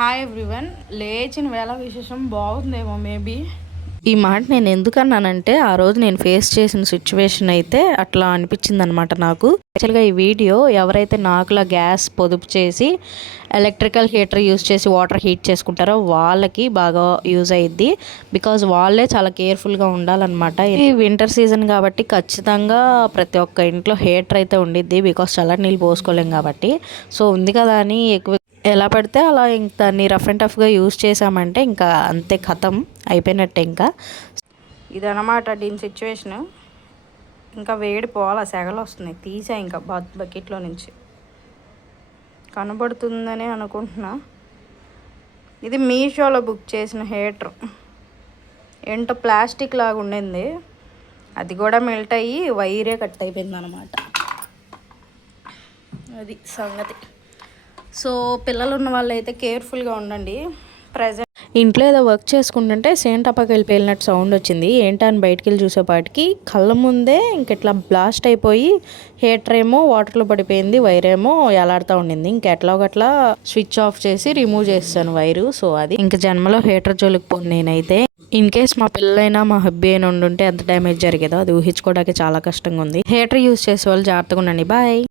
Hi everyone. లేచిన వేళ విశేషం బాగుందేమో మేబీ. ఈ మాట నేను ఎందుకన్నానంటే ఆ రోజు నేను ఫేస్ చేసిన సిచ్యువేషన్ అయితే అట్లా అనిపించింది అనమాట నాకు. యాక్చువల్గా ఈ వీడియో ఎవరైతే నాకులా గ్యాస్ పొదుపు చేసి ఎలక్ట్రికల్ హీటర్ యూస్ చేసి వాటర్ హీట్ చేసుకుంటారో వాళ్ళకి బాగా యూజ్ అయ్యిద్ది. బికాజ్ వాళ్ళే చాలా కేర్ఫుల్గా ఉండాలన్నమాట. ఇది వింటర్ సీజన్ కాబట్టి ఖచ్చితంగా ప్రతి ఒక్క ఇంట్లో హీటర్ అయితే ఉండిద్ది. బికాజ్ చల్లటి నీళ్ళు పోసుకోలేం కాబట్టి. సో ఉంది కదా అని ఎక్కువ ఎలా పడితే అలా ఇంక దాన్ని రఫ్ అండ్ టఫ్గా యూజ్ చేసామంటే ఇంకా అంతే, ఖతం అయిపోయినట్టే. ఇంకా ఇదనమాట దీని సిచ్యువేషను. ఇంకా వేడి పోవాలా, సెగలు వస్తున్నాయి. తీసా ఇంకా బకెట్లో నుంచి. కనబడుతుందని అనుకుంటున్నా. ఇది మీషోలో బుక్ చేసిన హీటర్. ఏంటో ప్లాస్టిక్ లాగా ఉండింది, అది కూడా మెల్ట్ అయ్యి వైరే కట్ అయిపోయింది అనమాట. అది సంగతి. సో పిల్లలు ఉన్న వాళ్ళు అయితే కేర్ఫుల్గా ఉండండి. ప్రజెంట్ ఇంట్లో ఏదో వర్క్ చేసుకుంటుంటే సేమ్ టపాకి వెళ్ళిపోయినట్టు సౌండ్ వచ్చింది. ఏంటని బయటికి వెళ్ళి చూసేపాటికి కళ్ళ ముందే ఇంకెట్లా బ్లాస్ట్ అయిపోయి హీటర్ ఏమో వాటర్లో పడిపోయింది, వైర్ ఏమో ఎలాడుతూ ఉండింది. ఇంకెట్లాగట్లా స్విచ్ ఆఫ్ చేసి రిమూవ్ చేస్తాను వైరు. సో అది ఇంక జన్మలో హీటర్ జోలికి పోను నేనైతే. ఇన్ కేస్ మా పిల్లలైనా మా హబ్బీ అయినా ఉండుంటే ఎంత డ్యామేజ్ జరిగేదో అది ఊహించుకోవడానికి చాలా కష్టంగా ఉంది. హీటర్ యూజ్ చేసే వాళ్ళు జాగ్రత్తగా ఉండండి. బాయ్.